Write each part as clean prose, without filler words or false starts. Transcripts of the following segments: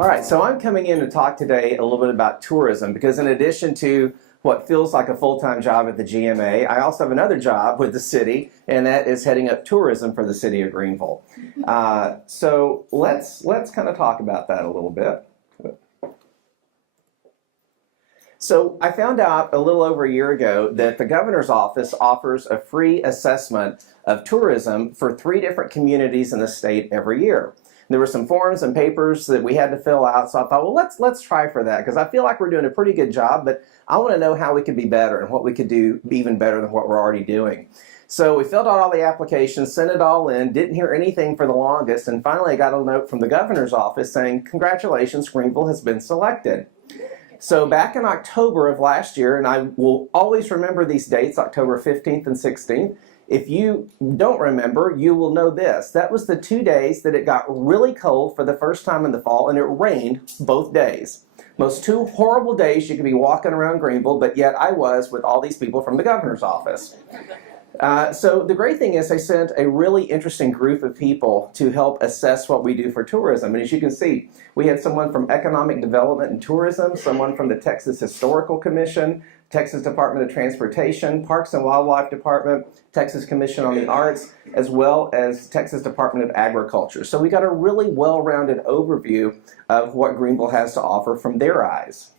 All right, so I'm coming in to talk today a little bit about tourism because in addition to what feels like a full-time job at the GMA, I also have another job with the city, and that is heading up tourism for the city of Greenville. So let's kind of talk about that a little bit. So I found out a little over a year ago that the governor's office offers a free assessment of tourism for 3 different communities in the state every year. There were some forms and papers that we had to fill out, so I thought, well, let's try for that because I feel like we're doing a pretty good job, but I want to know how we could be better and what we could do even better than what we're already doing. So we filled out all the applications, sent it all in, didn't hear anything for the longest, and finally I got a note from the governor's office saying, congratulations, Greenville has been selected. So back in October of last year, and I will always remember these dates, October 15th and 16th, if you don't remember, you will know this. That was the 2 days that it got really cold for the first time in the fall, and it rained both days. Most 2 horrible days you could be walking around Greenville, but yet I was with all these people from the governor's office. So the great thing is I sent a really interesting group of people to help assess what we do for tourism. And as you can see, we had someone from Economic Development and Tourism, someone from the Texas Historical Commission, Texas Department of Transportation, Parks and Wildlife Department, Texas Commission on the Arts, as well as Texas Department of Agriculture. So we got a really well-rounded overview of what Greenville has to offer from their eyes.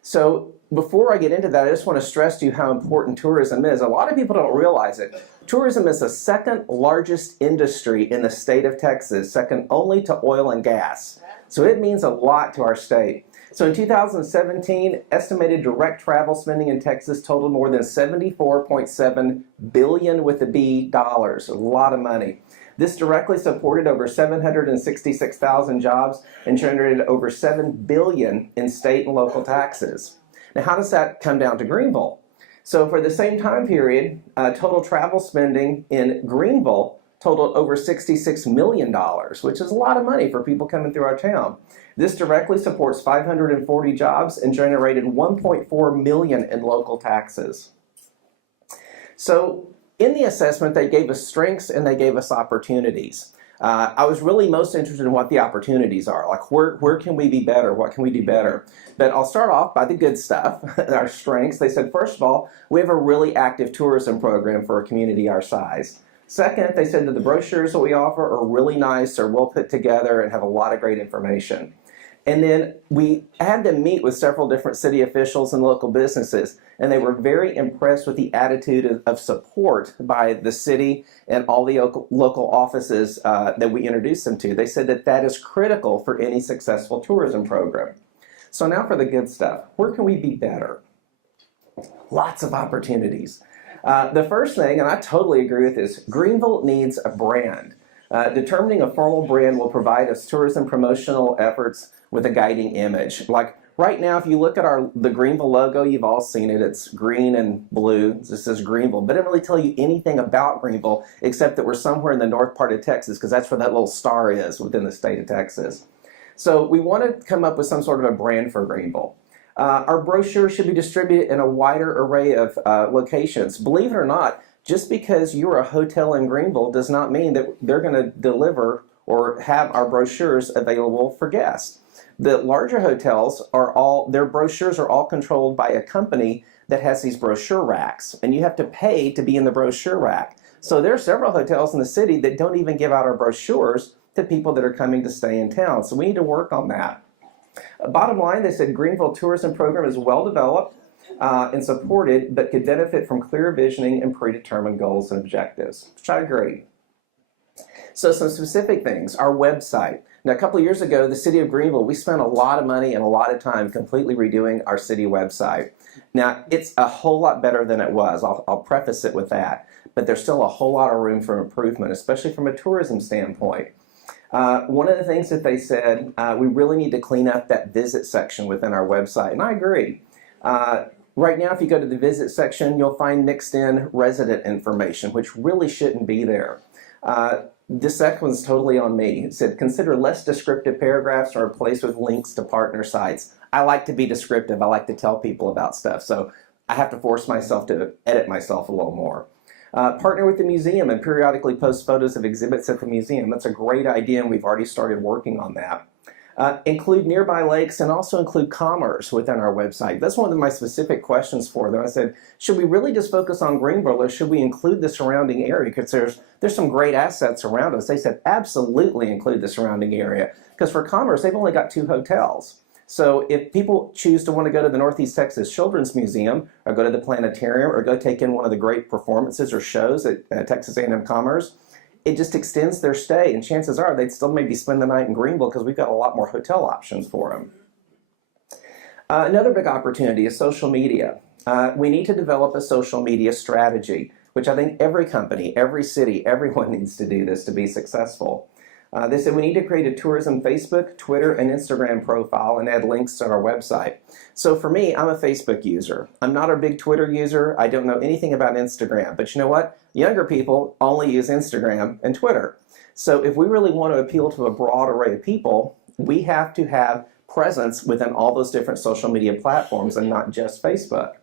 So before I get into that, I just want to stress to you how important tourism is. A lot of people don't realize it. Tourism is the 2nd largest industry in the state of Texas, second only to oil and gas. So it means a lot to our state. So in 2017, estimated direct travel spending in Texas totaled more than $74.7 billion with a B dollars, a lot of money. This directly supported over 766,000 jobs and generated over $7 billion in state and local taxes. Now, how does that come down to Greenville? So for the same time period, total travel spending in Greenville totaled over $66 million, which is a lot of money for people coming through our town. This directly supports 540 jobs and generated $1.4 million in local taxes. So in the assessment, they gave us strengths and they gave us opportunities. I was really most interested in what the opportunities are, like where can we be better, what can we do better? But I'll start off by the good stuff, our strengths. They said, first of all, we have a really active tourism program for a community our size. Second, they said that the brochures that we offer are really nice, are well put together, and have a lot of great information. And then we had them meet with several different city officials and local businesses, and they were very impressed with the attitude of support by the city and all the local offices that we introduced them to. They said that that is critical for any successful tourism program. So now for the good stuff. Where can we be better? Lots of opportunities. The first thing, and I totally agree with this, Greenville needs a brand. Determining a formal brand will provide us tourism promotional efforts with a guiding image. Like right now, if you look at the Greenville logo, you've all seen it. It's green and blue. It just says Greenville. But it doesn't really tell you anything about Greenville except that we're somewhere in the north part of Texas because that's where that little star is within the state of Texas. So we want to come up with some sort of a brand for Greenville. Our brochure should be distributed in a wider array of locations. Believe it or not, just because you're a hotel in Greenville does not mean that they're going to deliver or have our brochures available for guests. The larger hotels their brochures are all controlled by a company that has these brochure racks, and you have to pay to be in the brochure rack. So there are several hotels in the city that don't even give out our brochures to people that are coming to stay in town. So we need to work on that. Bottom line, they said Greenville tourism program is well developed and supported, but could benefit from clear visioning and predetermined goals and objectives, which I agree. So some specific things, our website. Now, a couple of years ago, the city of Greenville, we spent a lot of money and a lot of time completely redoing our city website. Now, it's a whole lot better than it was. I'll preface it with that. But there's still a whole lot of room for improvement, especially from a tourism standpoint. One of the things that they said, we really need to clean up that visit section within our website, and I agree. Right now, if you go to the visit section, you'll find mixed in resident information, which really shouldn't be there. This second one's totally on me. It said, consider less descriptive paragraphs are replaced with links to partner sites. I like to be descriptive. I like to tell people about stuff, so I have to force myself to edit myself a little more. Partner with the museum and periodically post photos of exhibits at the museum. That's a great idea, and we've already started working on that. Include nearby lakes and also include commerce within our website. That's one of my specific questions for them. I said, should we really just focus on Greenville or should we include the surrounding area? Because there's some great assets around us. They said, absolutely include the surrounding area. Because for commerce, they've only got 2 hotels. So if people choose to want to go to the Northeast Texas Children's Museum or go to the planetarium or go take in one of the great performances or shows at Texas A&M Commerce, it just extends their stay, and chances are they'd still maybe spend the night in Greenville because we've got a lot more hotel options for them. Another big opportunity is social media. We need to develop a social media strategy, which I think every company, every city, everyone needs to do this to be successful. They said we need to create a tourism Facebook, Twitter, and Instagram profile and add links to our website. So for me, I'm a Facebook user. I'm not a big Twitter user. I don't know anything about Instagram. But you know what? Younger people only use Instagram and Twitter. So if we really want to appeal to a broad array of people, we have to have presence within all those different social media platforms and not just Facebook.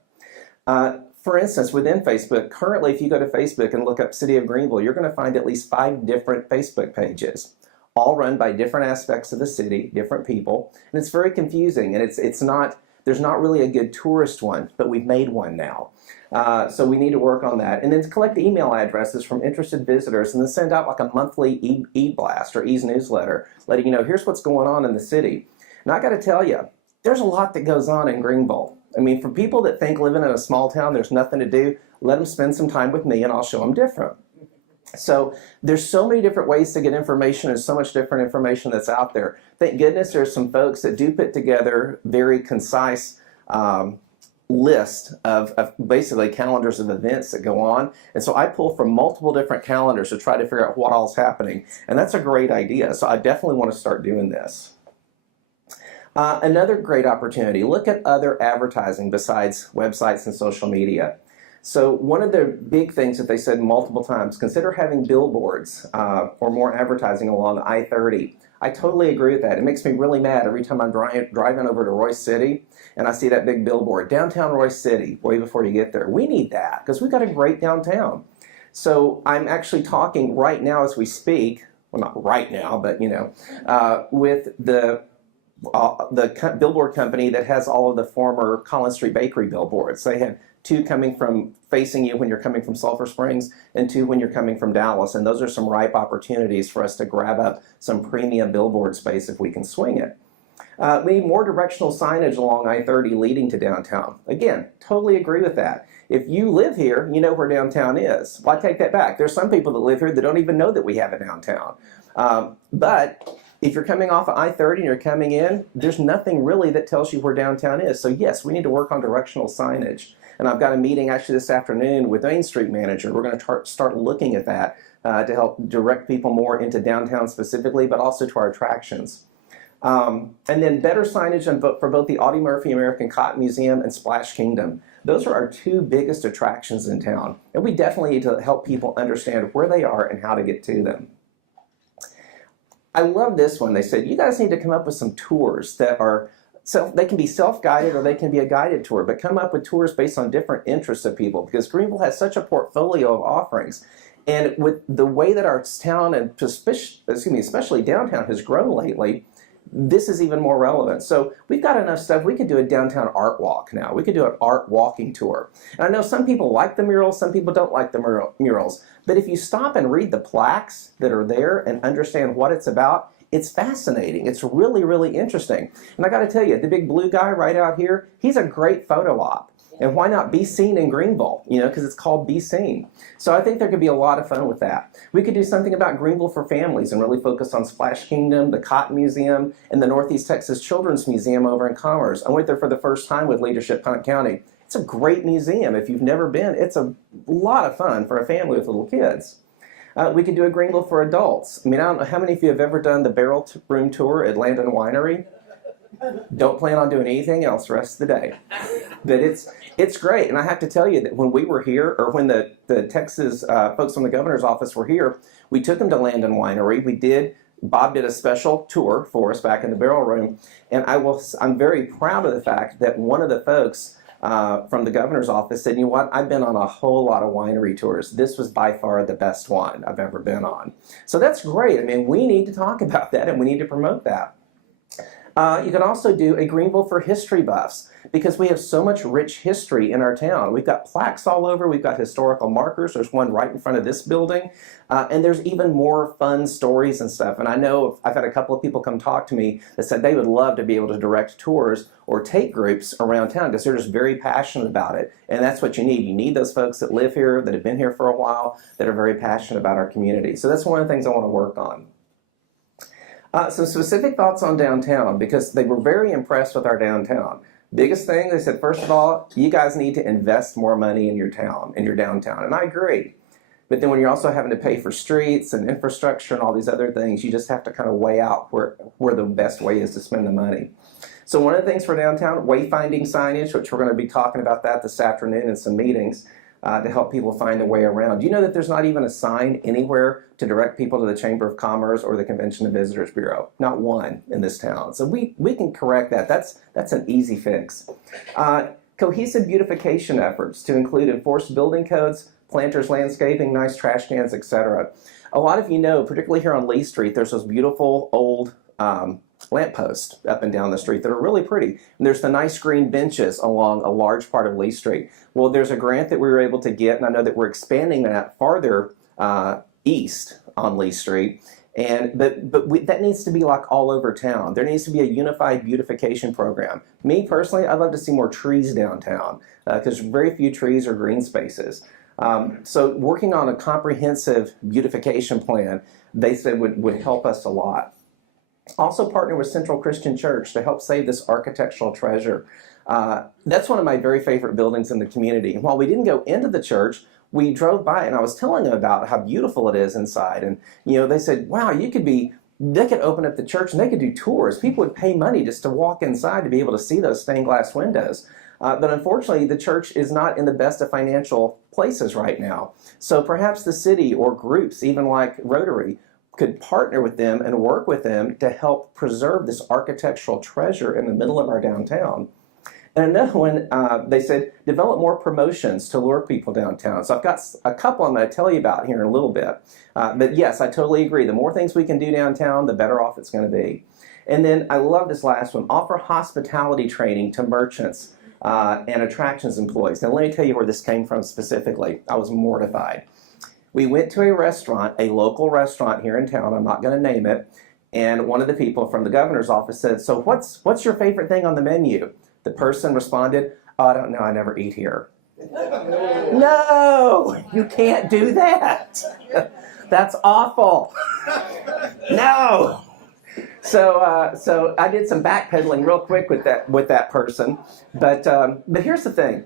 For instance, within Facebook, currently if you go to Facebook and look up City of Greenville, you're going to find at least 5 different Facebook pages, all run by different aspects of the city, different people, and it's very confusing, and there's not really a good tourist one, but we've made one now. So we need to work on that. And then collect email addresses from interested visitors and then send out like a monthly e-blast or e-newsletter, letting you know, here's what's going on in the city. And I got to tell you, there's a lot that goes on in Greenville. I mean, for people that think living in a small town, there's nothing to do, let them spend some time with me and I'll show them different. So there's so many different ways to get information and so much different information that's out there. Thank goodness there's some folks that do put together very concise list of basically calendars of events that go on. And so I pull from multiple different calendars to try to figure out what all's happening. And that's a great idea. So I definitely want to start doing this. Another great opportunity, look at other advertising besides websites and social media. So one of the big things that they said multiple times, consider having billboards or more advertising along I-30. I totally agree with that. It makes me really mad every time I'm driving over to Royce City and I see that big billboard, downtown Royce City, way before you get there. We need that because we've got a great downtown. So I'm actually talking right now as we speak, well not right now, but you know, with the billboard company that has all of the former Collins Street Bakery billboards. They have 2 coming from facing you when you're coming from Sulphur Springs and 2 when you're coming from Dallas. And those are some ripe opportunities for us to grab up some premium billboard space if we can swing it. We need more directional signage along I-30 leading to downtown. Again, totally agree with that. If you live here, you know where downtown is. Well, I take that back. There's some people that live here that don't even know that we have a downtown. But if you're coming off of I-30 and you're coming in, there's nothing really that tells you where downtown is. So yes, we need to work on directional signage. And I've got a meeting actually this afternoon with Main Street Manager. We're going to start looking at that to help direct people more into downtown specifically, but also to our attractions. And then better signage for both the Audie Murphy American Cotton Museum and Splash Kingdom. Those are our 2 biggest attractions in town. And we definitely need to help people understand where they are and how to get to them. I love this one. They said, you guys need to come up with some tours that are, they can be self-guided or they can be a guided tour, but come up with tours based on different interests of people because Greenville has such a portfolio of offerings. And with the way that our town and especially downtown has grown lately, this is even more relevant. So we've got enough stuff. We could do a downtown art walk now. We could do an art walking tour. And I know some people like the murals, some people don't like the murals. But if you stop and read the plaques that are there and understand what it's about, it's fascinating. It's really, really interesting. And I got to tell you, the big blue guy right out here, he's a great photo op. And why not be seen in Greenville? You know, because it's called Be Seen. So I think there could be a lot of fun with that. We could do something about Greenville for families and really focus on Splash Kingdom, the Cotton Museum, and the Northeast Texas Children's Museum over in Commerce. I went there for the first time with Leadership Hunt County. It's a great museum. If you've never been, it's a lot of fun for a family with little kids. We could do a Greenville for adults. I mean, I don't know how many of you have ever done the barrel room tour at Landon Winery. Don't plan on doing anything else the rest of the day. But it's great. And I have to tell you that when we were here, or when the Texas folks from the governor's office were here, we took them to Landon Winery. Bob did a special tour for us back in the barrel room. And I'm very proud of the fact that one of the folks from the governor's office said, you know what, I've been on a whole lot of winery tours. This was by far the best one I've ever been on. So that's great. I mean, we need to talk about that and we need to promote that. You can also do a Greenville for history buffs because we have so much rich history in our town. We've got plaques all over, we've got historical markers, there's one right in front of this building, and there's even more fun stories and stuff. And I know I've had a couple of people come talk to me that said they would love to be able to direct tours or take groups around town because they're just very passionate about it. And that's what you need. You need those folks that live here, that have been here for a while, that are very passionate about our community. So that's one of the things I want to work on. Some specific thoughts on downtown because they were very impressed with our downtown. Biggest thing, they said, first of all, you guys need to invest more money in your town, in your downtown. And I agree. But then when you're also having to pay for streets and infrastructure and all these other things, you just have to kind of weigh out where the best way is to spend the money. So one of the things for downtown, wayfinding signage, which we're going to be talking about that this afternoon in some meetings, to help people find a way around. Do you know that there's not even a sign anywhere to direct people to the Chamber of Commerce or the Convention and Visitors Bureau? Not one in this town. So we can correct that. That's an easy fix. Cohesive beautification efforts to include enforced building codes, planters landscaping, nice trash cans, etc. A lot of you know, particularly here on Lee Street, there's those beautiful old lampposts up and down the street that are really pretty. And there's the nice green benches along a large part of Lee Street. Well, there's a grant that we were able to get, and I know that we're expanding that farther east on Lee Street. That needs to be like all over town. There needs to be a unified beautification program. Me personally, I'd love to see more trees downtown because very few trees or green spaces. So working on a comprehensive beautification plan, they said would help us a lot. Also partner with Central Christian Church to help save this architectural treasure. That's one of my very favorite buildings in the community. And while we didn't go into the church, we drove by and I was telling them about how beautiful it is inside. And they said, wow, they could open up the church and they could do tours. People would pay money just to walk inside to be able to see those stained glass windows. But unfortunately, the church is not in the best of financial places right now. So perhaps the city or groups, even like Rotary, could partner with them and work with them to help preserve this architectural treasure in the middle of our downtown. And another one, they said, develop more promotions to lure people downtown. So I've got a couple I'm going to tell you about here in a little bit. But yes, I totally agree. The more things we can do downtown, the better off it's going to be. And then I love this last one, offer hospitality training to merchants and attractions employees. Now let me tell you where this came from specifically. I was mortified. We went to a restaurant, a local restaurant here in town, I'm not going to name it, and one of the people from the governor's office said, so what's your favorite thing on the menu? The person responded, oh, I don't know, I never eat here. No, you can't do that. That's awful. No. So I did some backpedaling real quick with that person, but here's the thing.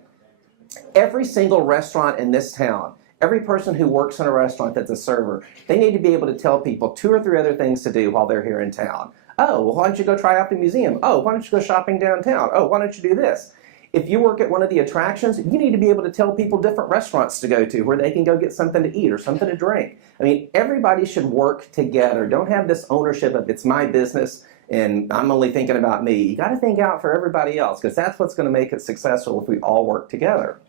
Every single restaurant in this town, every person who works in a restaurant that's a server, they need to be able to tell people 2 or 3 other things to do while they're here in town. Oh, well, why don't you go try out the museum? Oh, why don't you go shopping downtown? Oh, why don't you do this? If you work at one of the attractions, you need to be able to tell people different restaurants to go to where they can go get something to eat or something to drink. I mean, everybody should work together. Don't have this ownership of it's my business and I'm only thinking about me. You got to think out for everybody else because that's what's going to make it successful if we all work together.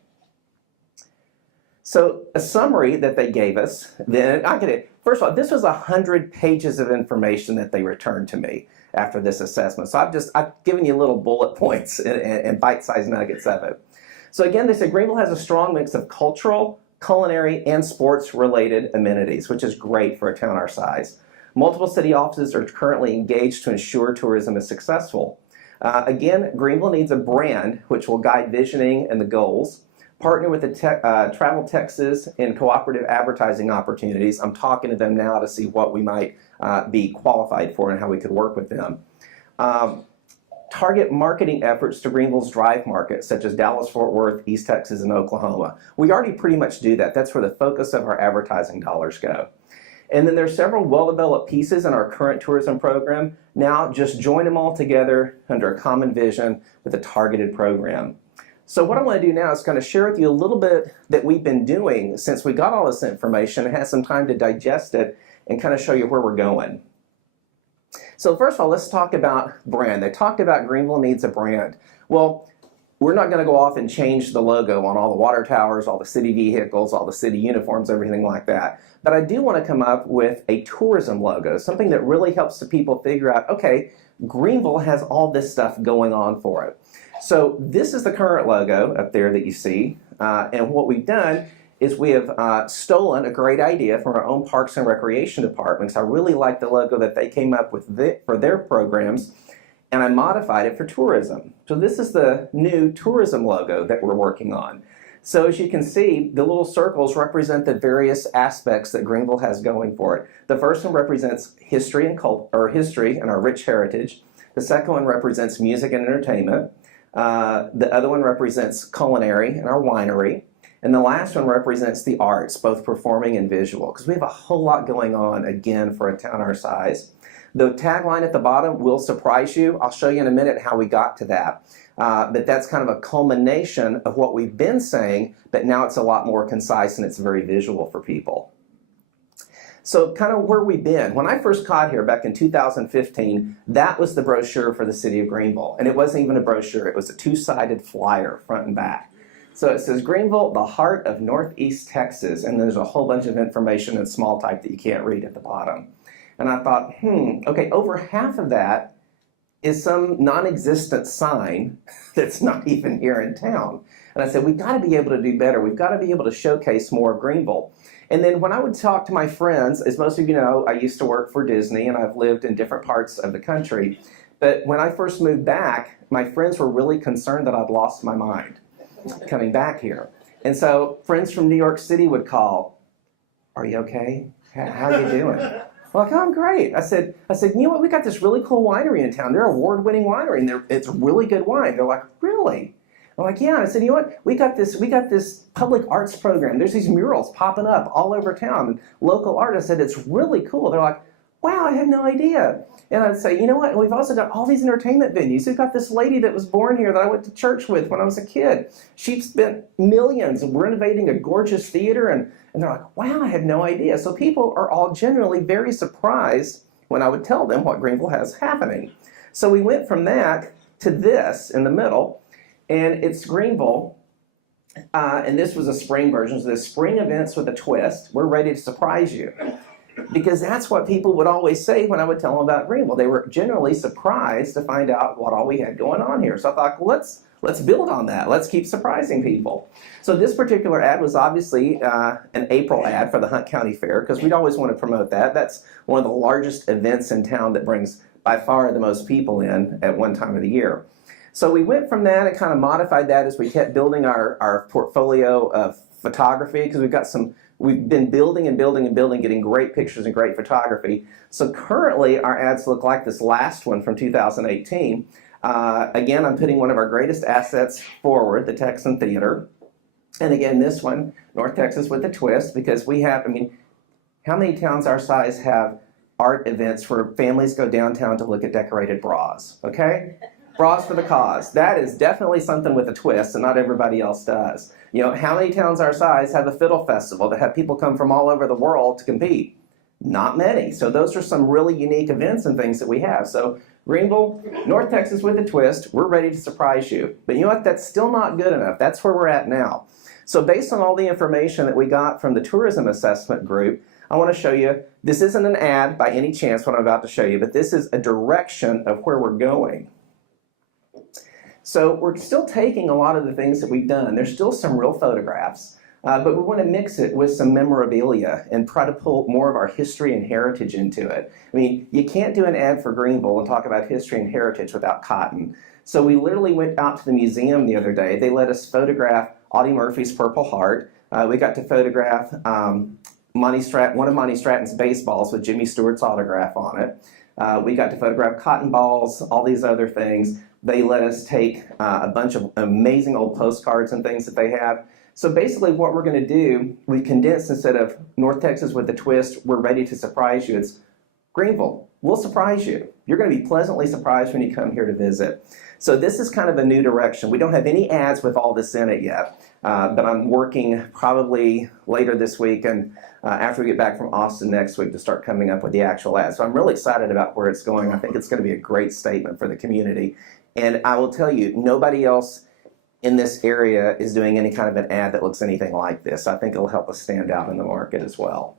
So a summary that they gave us, then I get it. First of all, this was 100 pages of information that they returned to me after this assessment. So I've given you little bullet points and bite-sized nuggets of it. So again, they said Greenville has a strong mix of cultural, culinary, and sports-related amenities, which is great for a town our size. Multiple city offices are currently engaged to ensure tourism is successful. Again, Greenville needs a brand which will guide visioning and the goals. Partner with the Travel Texas and cooperative advertising opportunities. I'm talking to them now to see what we might be qualified for and how we could work with them. Target marketing efforts to Greenville's drive markets, such as Dallas, Fort Worth, East Texas, and Oklahoma. We already pretty much do that. That's where the focus of our advertising dollars go. And then there's several well-developed pieces in our current tourism program. Now just join them all together under a common vision with a targeted program. So what I want to do now is kind of share with you a little bit that we've been doing since we got all this information and had some time to digest it and kind of show you where we're going. So first of all, let's talk about brand. They talked about Greenville needs a brand. Well, we're not going to go off and change the logo on all the water towers, all the city vehicles, all the city uniforms, everything like that. But I do want to come up with a tourism logo, something that really helps the people figure out, okay, Greenville has all this stuff going on for it. So this is the current logo up there that you see. And what we've done is we have stolen a great idea from our own Parks and Recreation Department. So I really like the logo that they came up with for their programs, and I modified it for tourism. So this is the new tourism logo that we're working on. So as you can see, the little circles represent the various aspects that Greenville has going for it. The first one represents history and history and our rich heritage. The second one represents music and entertainment. The other one represents culinary and our winery. And the last one represents the arts, both performing and visual, because we have a whole lot going on, again, for a town our size. The tagline at the bottom will surprise you. I'll show you in a minute how we got to that. But that's kind of a culmination of what we've been saying, but now it's a lot more concise and it's very visual for people. So kind of where we've been. When I first got here back in 2015, that was the brochure for the city of Greenville. And it wasn't even a brochure, it was a two-sided flyer, front and back. So it says Greenville, the heart of Northeast Texas, and there's a whole bunch of information in small type that you can't read at the bottom. And I thought, okay, over half of that is some non-existent sign that's not even here in town. And I said, we've got to be able to do better. We've got to be able to showcase more of Greenville. And then when I would talk to my friends, as most of you know, I used to work for Disney and I've lived in different parts of the country. But when I first moved back, my friends were really concerned that I'd lost my mind coming back here. And so friends from New York City would call, are you okay? How are you doing? I'm like, oh, I'm great. I said, you know what? We got this really cool winery in town. They're an award-winning winery, and it's really good wine. They're like, really? I'm like, yeah. I said, you know what? We got this public arts program. There's these murals popping up all over town, and local art. I said, it's really cool. They're like, wow, I had no idea. And I'd say, you know what? We've also got all these entertainment venues. We've got this lady that was born here that I went to church with when I was a kid. She spent millions renovating a gorgeous theater, and they're like, wow, I had no idea. So people are all generally very surprised when I would tell them what Greenville has happening. So we went from that to this in the middle, and it's Greenville. And this was a spring version. So the spring events with a twist. We're ready to surprise you. Because that's what people would always say when I would tell them about Greenville. They were generally surprised to find out what all we had going on here. So I thought, well, let's build on that. Let's keep surprising people. So this particular ad was obviously an April ad for the Hunt County Fair, because we'd always want to promote that. That's one of the largest events in town that brings by far the most people in at one time of the year. So we went from that and kind of modified that as we kept building our portfolio of photography, because we've been building and building and building, getting great pictures and great photography. So currently our ads look like this last one from 2018. Again, I'm putting one of our greatest assets forward, the Texan Theater. And again, this one, North Texas with a twist, because we have, how many towns our size have art events where families go downtown to look at decorated bras, okay? Bras for the cause. That is definitely something with a twist, and not everybody else does. You know, how many towns our size have a fiddle festival that have people come from all over the world to compete? Not many. So those are some really unique events and things that we have. So Greenville, North Texas with a twist, we're ready to surprise you. But you know what? That's still not good enough. That's where we're at now. So based on all the information that we got from the tourism assessment group, I want to show you, this isn't an ad by any chance what I'm about to show you, but this is a direction of where we're going. So we're still taking a lot of the things that we've done. There's still some real photographs, but we want to mix it with some memorabilia and try to pull more of our history and heritage into it. You can't do an ad for Greenville and talk about history and heritage without cotton. So we literally went out to the museum the other day. They let us photograph Audie Murphy's Purple Heart. We got to photograph one of Monty Stratton's baseballs with Jimmy Stewart's autograph on it. We got to photograph cotton balls, all these other things. They let us take a bunch of amazing old postcards and things that they have. So basically what we're going to do, we condensed, instead of North Texas with a twist, we're ready to surprise you. It's Greenville. We'll surprise you. You're going to be pleasantly surprised when you come here to visit. So this is kind of a new direction. We don't have any ads with all this in it yet, but I'm working probably later this week and after we get back from Austin next week to start coming up with the actual ads. So I'm really excited about where it's going. I think it's going to be a great statement for the community. And I will tell you, nobody else in this area is doing any kind of an ad that looks anything like this. I think it'll help us stand out in the market as well.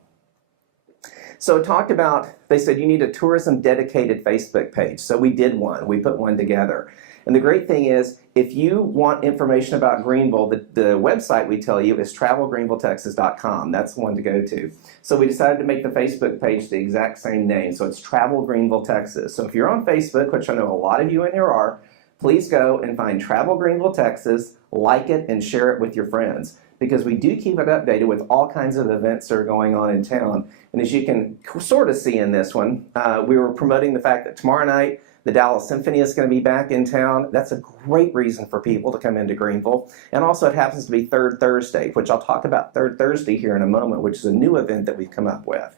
So it talked about, they said you need a tourism dedicated Facebook page. So we did one, we put one together. And the great thing is, if you want information about Greenville, the website we tell you is travelgreenvilletexas.com. That's the one to go to. So we decided to make the Facebook page the exact same name. So it's Travel Greenville, Texas. So if you're on Facebook, which I know a lot of you in here are, please go and find Travel Greenville, Texas, like it, and share it with your friends. Because we do keep it updated with all kinds of events that are going on in town. And as you can sort of see in this one, we were promoting the fact that tomorrow night, the Dallas Symphony is going to be back in town. That's a great reason for people to come into Greenville. And also it happens to be Third Thursday, which I'll talk about Third Thursday here in a moment, which is a new event that we've come up with.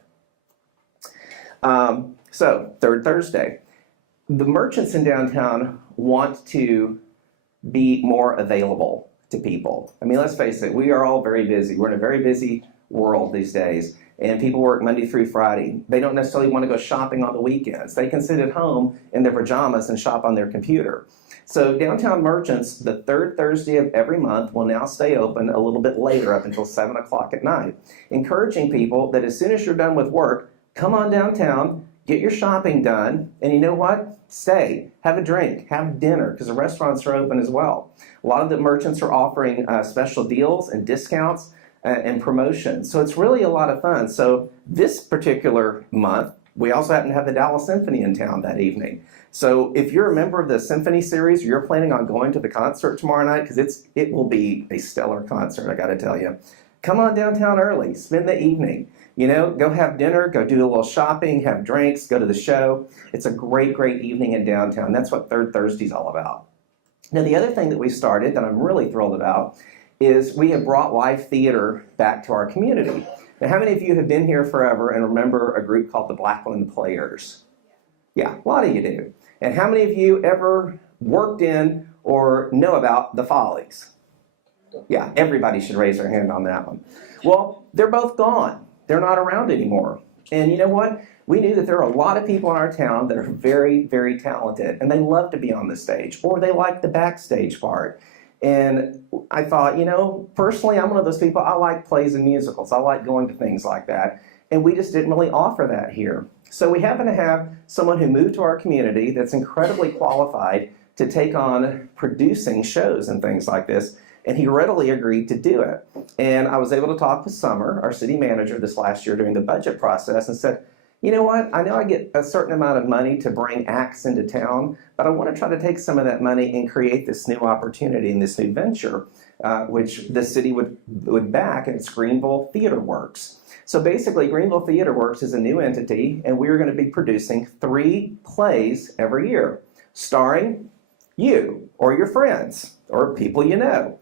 So Third Thursday. The merchants in downtown want to be more available to people. I mean, let's face it, we are all very busy. We're in a very busy world these days. And people work Monday through Friday. They don't necessarily want to go shopping on the weekends. They can sit at home in their pajamas and shop on their computer. So downtown merchants, the third Thursday of every month, will now stay open a little bit later, up until 7 o'clock at night, encouraging people that as soon as you're done with work, come on downtown, get your shopping done, and you know what? Stay, have a drink, have dinner, because the restaurants are open as well. A lot of the merchants are offering special deals and discounts and promotions. So it's really a lot of fun. So this particular month, we also happen to have the Dallas Symphony in town that evening. So if you're a member of the Symphony series, or you're planning on going to the concert tomorrow night, because it will be a stellar concert, I got to tell you. Come on downtown early, spend the evening. You know, go have dinner, go do a little shopping, have drinks, go to the show. It's a great, great evening in downtown. That's what Third Thursday's all about. Now, the other thing that we started that I'm really thrilled about is we have brought live theater back to our community. Now, how many of you have been here forever and remember a group called the Blackland Players? Yeah, a lot of you do. And how many of you ever worked in or know about the Follies? Yeah, everybody should raise their hand on that one. Well, they're both gone. They're not around anymore. And you know what? We knew that there are a lot of people in our town that are very, very talented, and they love to be on the stage, or they like the backstage part. And I thought, you know, personally, I'm one of those people, I like plays and musicals. I like going to things like that. And we just didn't really offer that here. So we happen to have someone who moved to our community that's incredibly qualified to take on producing shows and things like this. And he readily agreed to do it. And I was able to talk to Summer, our city manager, this last year during the budget process, and said, you know what, I know I get a certain amount of money to bring acts into town, but I want to try to take some of that money and create this new opportunity and this new venture, which the city would back, and it's Greenville Theater Works. So basically, Greenville Theater Works is a new entity, and we're going to be producing 3 plays every year, starring you or your friends or people you know.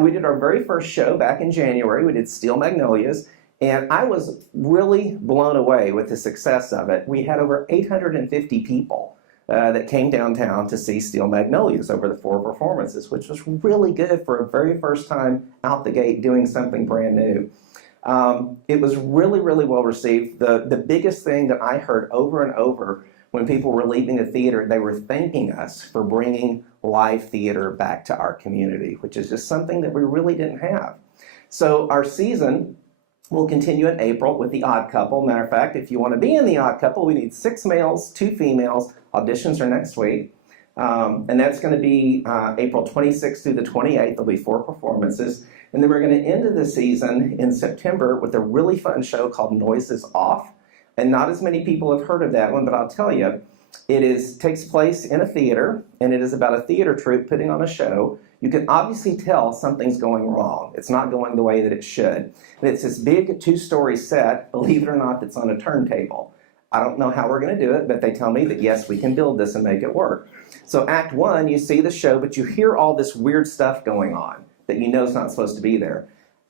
We did our very first show back in January. We did Steel Magnolias. And I was really blown away with the success of it. We had over 850 people that came downtown to see Steel Magnolias over the 4 performances, which was really good for a very first time out the gate doing something brand new. It was really, really well received. The biggest thing that I heard over and over when people were leaving the theater, they were thanking us for bringing live theater back to our community, which is just something that we really didn't have. So our season will continue in April with The Odd Couple. Matter of fact, if you want to be in The Odd Couple, we need 6 males, 2 females. Auditions are next week. And that's going to be April 26th through the 28th. There'll be 4 performances. And then we're going to end the season in September with a really fun show called Noises Off. And not as many people have heard of that one, but I'll tell you, it takes place in a theater, and it is about a theater troupe putting on a show. You can obviously tell something's going wrong. It's not going the way that it should. And it's this big 2-story set, believe it or not, that's on a turntable. I don't know how we're going to do it, but they tell me that yes, we can build this and make it work. So Act 1, you see the show, but you hear all this weird stuff going on that you know is not supposed to be there.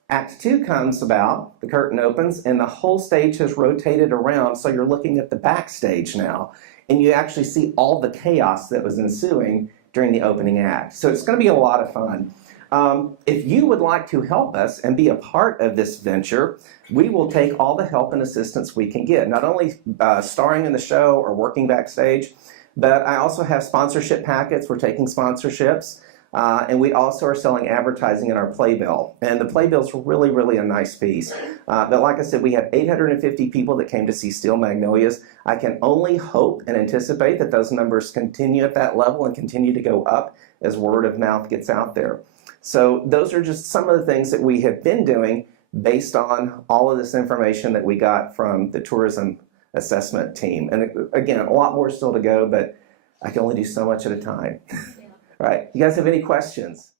Act 2 comes about, the curtain opens, and the whole stage has rotated around, so you're looking at the backstage now, and you actually see all the chaos that was ensuing during the opening act. So it's going to be a lot of fun. If you would like to help us and be a part of this venture, we will take all the help and assistance we can get, not only starring in the show or working backstage, but I also have sponsorship packets. We're taking sponsorships. And we also are selling advertising in our playbill. And the playbill's really, really a nice piece. But like I said, we had 850 people that came to see Steel Magnolias. I can only hope and anticipate that those numbers continue at that level and continue to go up as word of mouth gets out there. So those are just some of the things that we have been doing based on all of this information that we got from the tourism assessment team. And again, a lot more still to go, but I can only do so much at a time. All right, you guys have any questions?